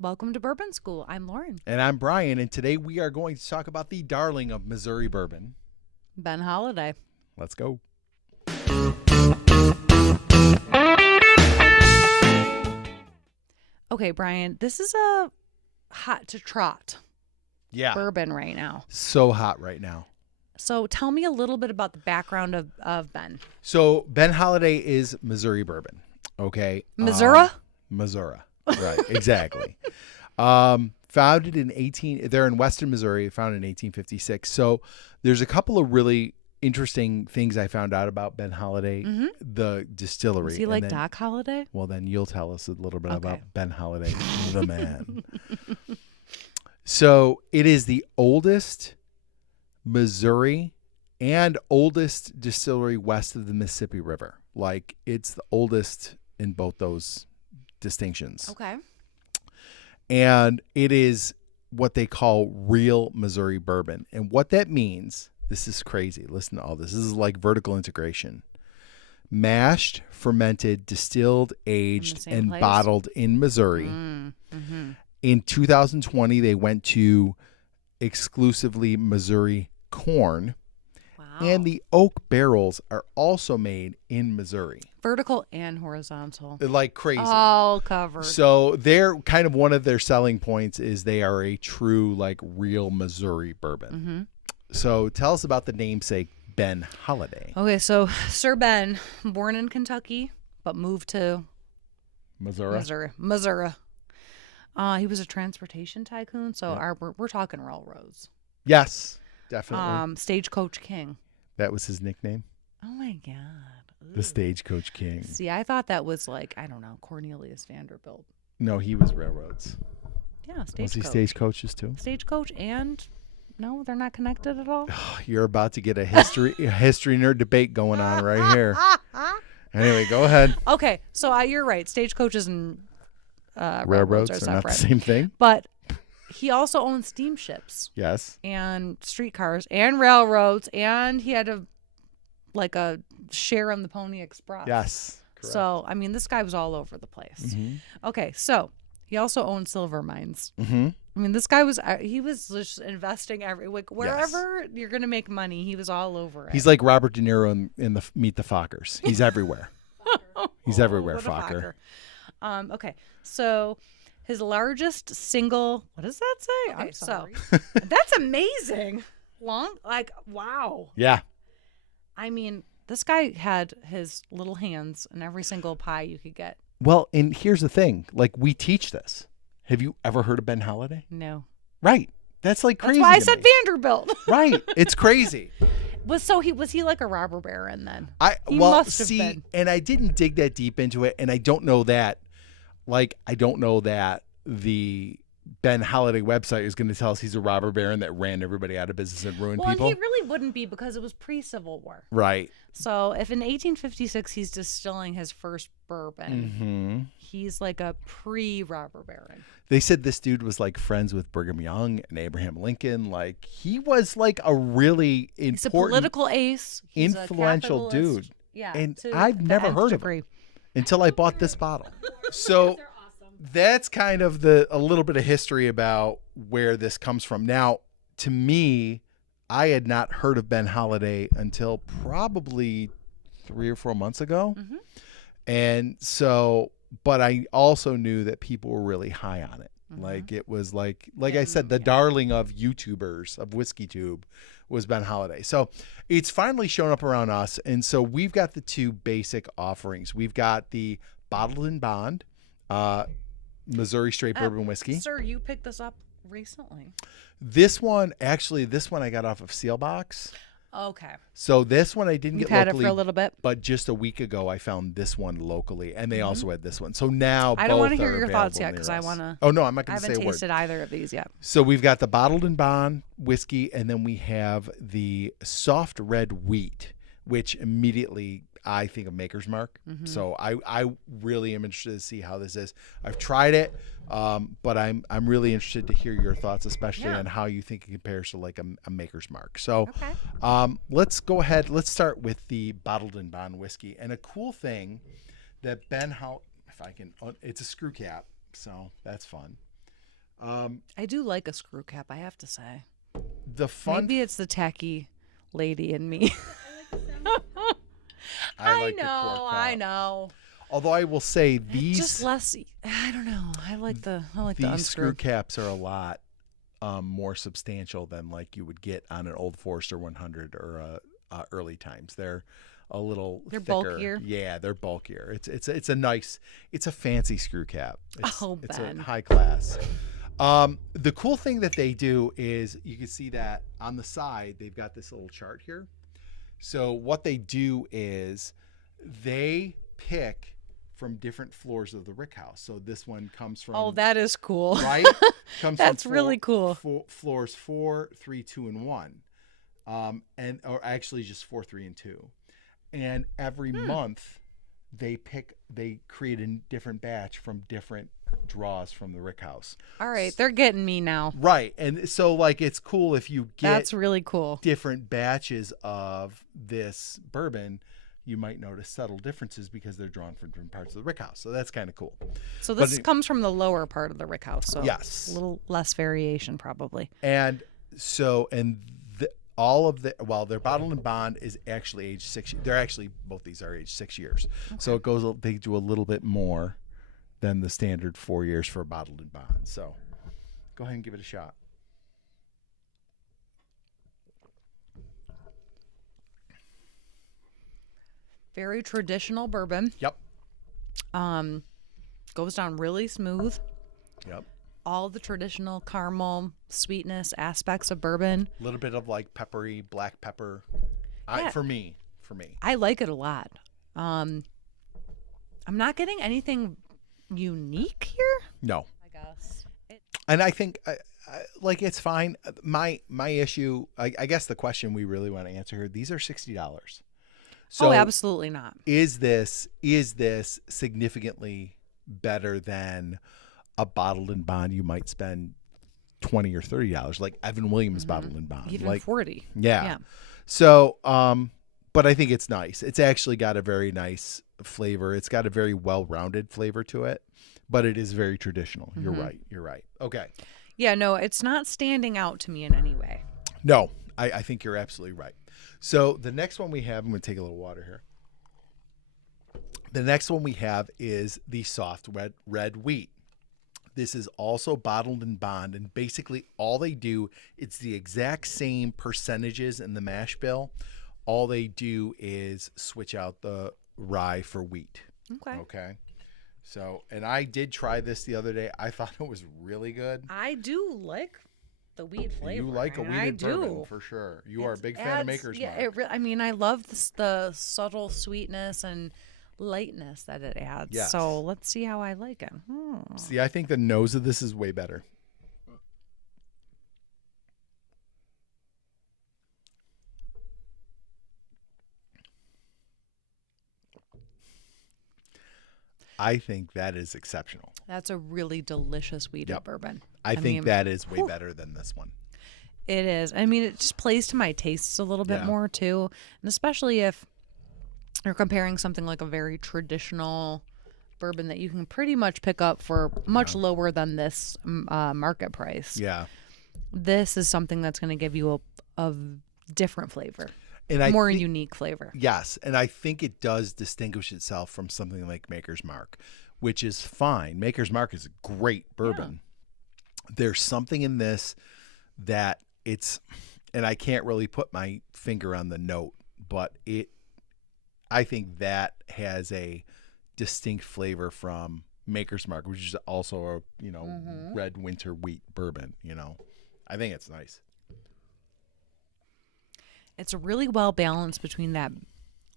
Welcome to Bourbon School. I'm Lauren. And I'm Brian, and today we are going to talk about the darling of Missouri bourbon, Ben Holladay. Let's go. Okay, Brian, this is a hot to trot bourbon right now. So hot right now. So tell me a little bit about the background of Ben. So Ben Holladay is Missouri bourbon. Okay. Missouri? Missouri. Right. Exactly. Founded in they're in Western Missouri, founded in 1856. So there's a couple of really interesting things I found out about Ben Holladay, the distillery. Is he like Doc Holliday? Well, then you'll tell us a little bit about Ben Holladay, the man. So it is the oldest Missouri and oldest distillery west of the Mississippi River. Like, it's the oldest in both those distinctions. Okay. And it is what they call real Missouri bourbon. And what that means, this is crazy. Listen to all this. This is like vertical integration. Mashed, fermented, distilled, aged, and bottled in Missouri. Mm-hmm. In 2020, they went to exclusively Missouri corn. Wow. And the oak barrels are also made in Missouri. Vertical and horizontal. They're like crazy. All covered. So they're kind of one of their selling points is they are a true, like, real Missouri bourbon. Mm-hmm. So tell us about the namesake, Ben Holladay. Okay, so Sir Ben, born in Kentucky, but moved to Missouri. He was a transportation tycoon, so we're talking railroads. Yes, definitely. Stagecoach King. That was his nickname? Oh, my God. Ooh. The Stagecoach King. See, I thought that was like, I don't know, Cornelius Vanderbilt. No, he was railroads. Yeah, Stagecoach. Was he stagecoaches too? Stagecoach and... No, they're not connected at all? You're about to get a history nerd debate going on right here. Anyway, go ahead. Okay, so you're right. Stagecoaches and railroads are not the same thing. But he also owned steamships. Yes. And streetcars and railroads, and he had a share on the Pony Express. Yes. Correct. So, I mean, this guy was all over the place. Mm-hmm. Okay, so he also owned silver mines. Mm-hmm. I mean, this guy was just investing wherever you're going to make money, he was all over it. He's like Robert De Niro in the Meet the Fockers. He's everywhere. He's everywhere, Focker. Okay, so his largest single, what does that say? Okay, I'm sorry. That's amazing. Wow. Yeah. I mean, this guy had his little hands in every single pie you could get. Well, and here's the thing. Like, we teach this. Have you ever heard of Ben Holladay? No. Right. That's like crazy. That's why I said Vanderbilt. Right. It's crazy. Was he like a robber baron then? He must have been. And I didn't dig that deep into it, and I don't know that the Ben Holladay website is going to tell us he's a robber baron that ran everybody out of business and ruined people. Well, he really wouldn't be because it was pre-Civil War. Right. So if in 1856 he's distilling his first bourbon, he's like a pre-robber baron. They said this dude was like friends with Brigham Young and Abraham Lincoln. Like, he was like a really important, he's a political ace. He's influential dude. Yeah. And I've never heard of him until I bought this bottle. So that's kind of a little bit of history about where this comes from. Now, to me, I had not heard of Ben Holladay until probably 3 or 4 months ago. Mm-hmm. And so, but I also knew that people were really high on it. Mm-hmm. Like, it was like I said, the darling of YouTubers, of WhiskeyTube, was Ben Holladay. So it's finally shown up around us. And so we've got the two basic offerings. We've got the Bottled in Bond, Missouri straight bourbon whiskey. Sir, you picked this up recently. This one I got off of Sealbox. Okay. So this one I didn't get locally. Had it for a little bit. But just a week ago I found this one locally, and they also had this one. So now I don't want to hear your thoughts yet because I want to. Oh no, I'm not going to say a word. I haven't tasted either of these yet. So we've got the Bottled in Bond whiskey, and then we have the soft red wheat, which immediately I think of Maker's Mark. Mm-hmm. So I really am interested to see how this is. I've tried it, but I'm really interested to hear your thoughts, especially on how you think it compares to like a Maker's Mark. So let's go ahead. Let's start with the Bottled in Bond whiskey. And a cool thing that if I can, it's a screw cap, so that's fun. I do like a screw cap, I have to say. The fun. Maybe it's the tacky lady in me. I like the cork pop. I know. Although I will say It's these just less. I don't know. I like the these screw unscrew. caps are a lot more substantial than like you would get on an Old Forester 100 or early times. They're a little They're thicker. bulkier. Yeah, they're bulkier. It's a fancy screw cap. It's Ben. a high class. The cool thing that they do is you can see that on the side they've got this little chart here. So what they do is they pick from different floors of the rick house. So this one comes from That is cool. right. Comes That's from really cool. Floors 4, 3, 2, and 1, or actually just 4, 3, and 2. And every month they create a different batch from different draws from the rick house. All right, they're getting me now. Right. And so like it's cool if you get That's really cool. different batches of this bourbon, you might notice subtle differences because they're drawn from different parts of the rick house. So that's kind of cool. So this comes from the lower part of the rick house. So yes, a little less variation probably. And so their bottled and bond is actually aged 6 years. They're actually both these are aged 6 years. Okay. So they do a little bit more than the standard 4 years for bottled and bond. So go ahead and give it a shot. Very traditional bourbon. Yep. Goes down really smooth. Yep. All the traditional caramel sweetness aspects of bourbon. A little bit of like peppery, black pepper. Yeah. For me. I like it a lot. I'm not getting anything unique here. No. I guess. And I think like it's fine. My issue, I guess the question we really want to answer here, these are $60. So absolutely not. Is this significantly better than a bottled and bond you might spend $20 or $30 like Evan Williams bottled and bond, even like 40? Yeah. So but I think it's nice. It's actually got a very nice flavor. It's got a very well-rounded flavor to it, but it is very traditional. You're right. Okay. Yeah, no, it's not standing out to me in any way. No, I think you're absolutely right. So the next one we have, I'm going to take a little water here. The next one we have is the soft red wheat. This is also bottled and bond, and basically all they do, it's the exact same percentages in the mash bill. All they do is switch out the rye for wheat. Okay. So, and I did try this the other day. I thought it was really good. I do like the wheat flavor. You like a wheated bourbon for sure. You are a big fan of Maker's Mark. Yeah, I love the subtle sweetness and lightness that it adds. Yes. So let's see how I like it. See, I think the nose of this is way better. I think that is exceptional. That's a really delicious wheated bourbon. I think that is way better than this one. It is. I mean, it just plays to my tastes a little bit more too. And especially if you're comparing something like a very traditional bourbon that you can pretty much pick up for much lower than this market price. Yeah. This is something that's going to give you a different flavor. And more unique flavor. Yes, and I think it does distinguish itself from something like Maker's Mark, which is fine. Maker's Mark is a great bourbon. Yeah. There's something in this that and I can't really put my finger on the note, but I think that has a distinct flavor from Maker's Mark, which is also a red winter wheat bourbon. I think it's nice. It's really well balanced between that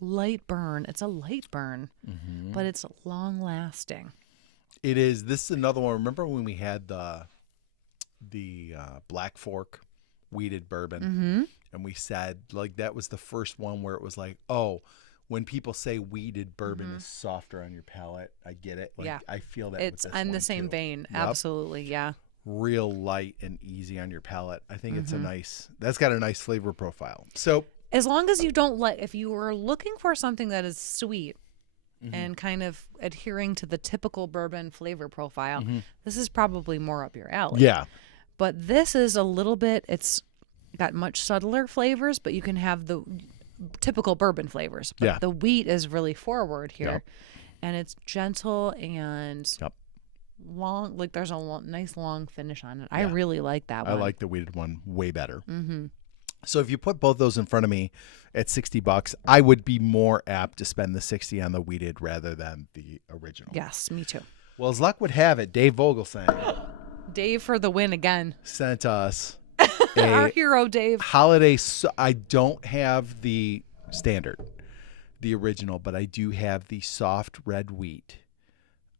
light burn. It's a light burn, but it's long lasting. It is. This is another one. Remember when we had the Black Fork wheated bourbon, and we said like that was the first one where it was like, oh, when people say wheated bourbon is softer on your palate, I get it. Like, I feel that it's in the same vein. Yep. Absolutely, yeah. Real light and easy on your palate. I think it's that's got a nice flavor profile. So as long as you don't if you were looking for something that is sweet and kind of adhering to the typical bourbon flavor profile, this is probably more up your alley. Yeah. But this is a little bit, it's got much subtler flavors, but you can have the typical bourbon flavors. But the wheat is really forward here. Yep. And it's gentle and long, like there's a nice long finish on it. I really like that one. I like the wheated one way better. So if you put both those in front of me at $60, I would be more apt to spend the 60 on the wheated rather than the original. Yes, me too. Well, as luck would have it, Dave Vogelsang Dave for the win again. sent us our hero, Dave. Holladay. I don't have the standard, the original, but I do have the soft red wheat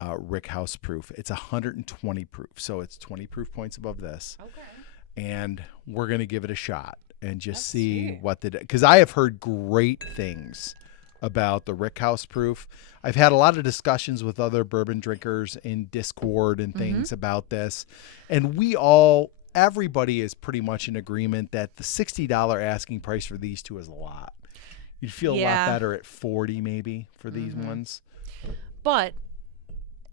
Rickhouse proof. It's 120 proof, so it's 20 proof points above this. Okay. And we're going to give it a shot and just see what because I have heard great things about the Rickhouse proof. I've had a lot of discussions with other bourbon drinkers in Discord and things about this. And everybody is pretty much in agreement that the $60 asking price for these two is a lot. You'd feel a lot better at 40 maybe for these ones. But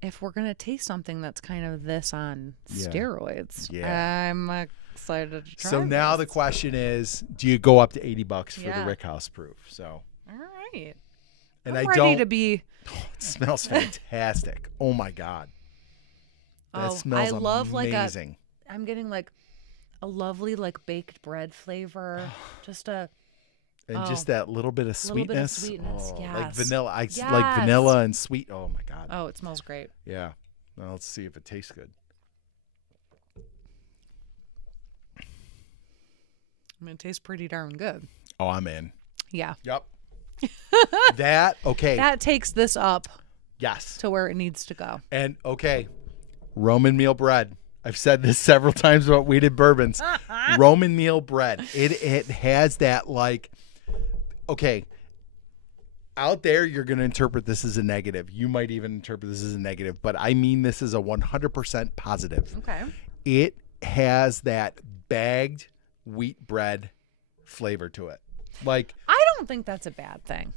if we're going to taste something that's kind of this on steroids, I'm excited to try So now the question is, do you go up to $80 for the Rickhouse proof? So all right. And I'm ready to be. Oh, it smells fantastic. Oh my God. That smells I love amazing. I'm getting like a lovely like baked bread flavor. Just that little bit of sweetness. Yes. Like vanilla. Like vanilla and sweet. Oh my God. Oh, it smells great. Yeah. Well, let's see if it tastes good. I mean, it tastes pretty darn good. Oh, I'm in. Yeah. Yep. That takes this up. Yes. To where it needs to go. And Roman meal bread. I've said this several times about wheated bourbons. Roman meal bread. It has that out there you're going to interpret this as a negative. You might even interpret this as a negative, but I mean this is a 100% positive. Okay. It has that bagged wheat bread flavor to it. Like, I don't think that's a bad thing.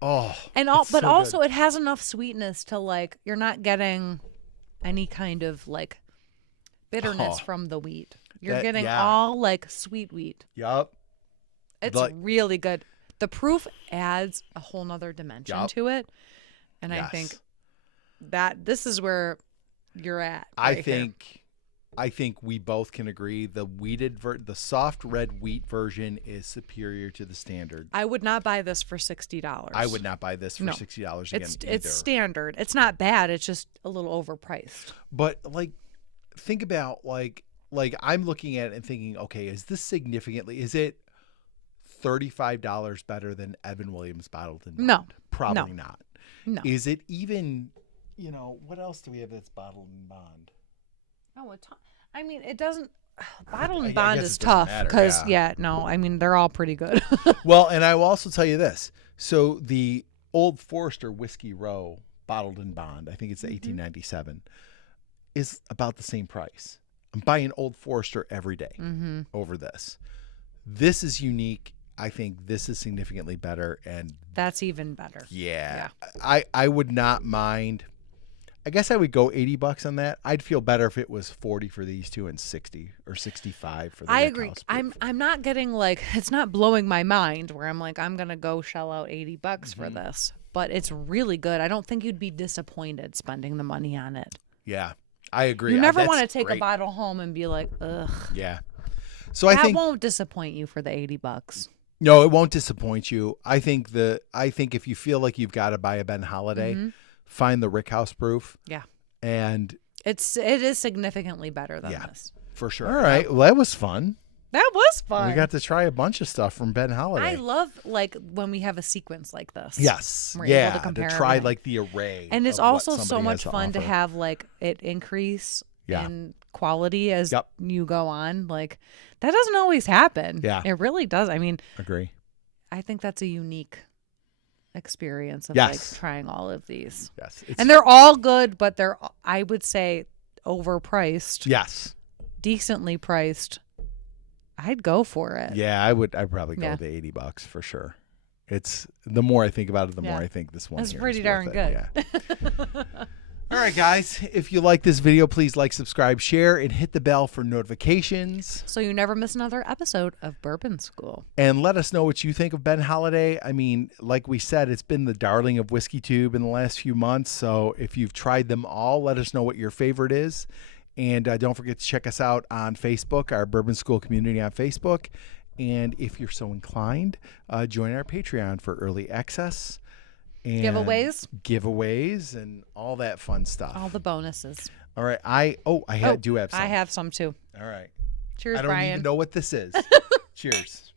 Oh. But also it has enough sweetness to you're not getting any kind of bitterness from the wheat. You're getting all sweet wheat. Yup. It's really good. The proof adds a whole nother dimension to it. And I think that this is where you're at. I think we both can agree the the soft red wheat version is superior to the standard. I would not buy this for $60. I would not buy this for $60 again. It's standard. It's not bad. It's just a little overpriced. But think about I'm looking at it and thinking, okay, is this significantly? Is it $35 better than Evan Williams Bottled and Bond? No, probably not. No. Is it even? What else do we have that's Bottled and Bond? Oh, I mean, it doesn't. Bottled and Bond is tough because, I mean, they're all pretty good. Well, and I will also tell you this. So the Old Forester Whiskey Row Bottled and Bond, I think it's 1897, is about the same price. I'm buying Old Forester every day over this. This is unique. I think this is significantly better. And that's even better. Yeah. I would not mind. I guess I would go $80 on that. I'd feel better if it was 40 for these two and 60 or 65 for the I agree. I'm not getting it's not blowing my mind where I'm I'm going to go shell out $80 for this, but it's really good. I don't think you'd be disappointed spending the money on it. Yeah. I agree. You never want to take a bottle home and be like, ugh. Yeah. So I think that won't disappoint you for the $80. No, it won't disappoint you. I think if you feel like you've got to buy a Ben Holladay, find the Rickhouse proof. Yeah. And it is significantly better than this. For sure. All right. Well, that was fun. That was fun. We got to try a bunch of stuff from Ben Holladay. I love when we have a sequence like this. Yes. We're able to compare try the array. And it's also so much fun to have it increase in quality as you go on. That doesn't always happen. Yeah. It really does. I mean, agree. I think that's a unique experience of trying all of these. Yes. And they're all good, but they're, I would say, overpriced. Yes. Decently priced. I'd go for it. Yeah, I'd probably go with the $80 for sure. It's the more I think about it, the more I think this one. That's here pretty is darn worth good. It. Yeah. All right, guys. If you like this video, please like, subscribe, share, and hit the bell for notifications. So you never miss another episode of Bourbon School. And let us know what you think of Ben Holladay. I mean, like we said, it's been the darling of Whiskey Tube in the last few months. So if you've tried them all, let us know what your favorite is. And don't forget to check us out on Facebook, our Bourbon School community on Facebook. And if you're so inclined, join our Patreon for early access. And giveaways and all that fun stuff. All the bonuses. All right. Do have some. I have some too. All right. Cheers, I don't Brian. even know what this is. Cheers.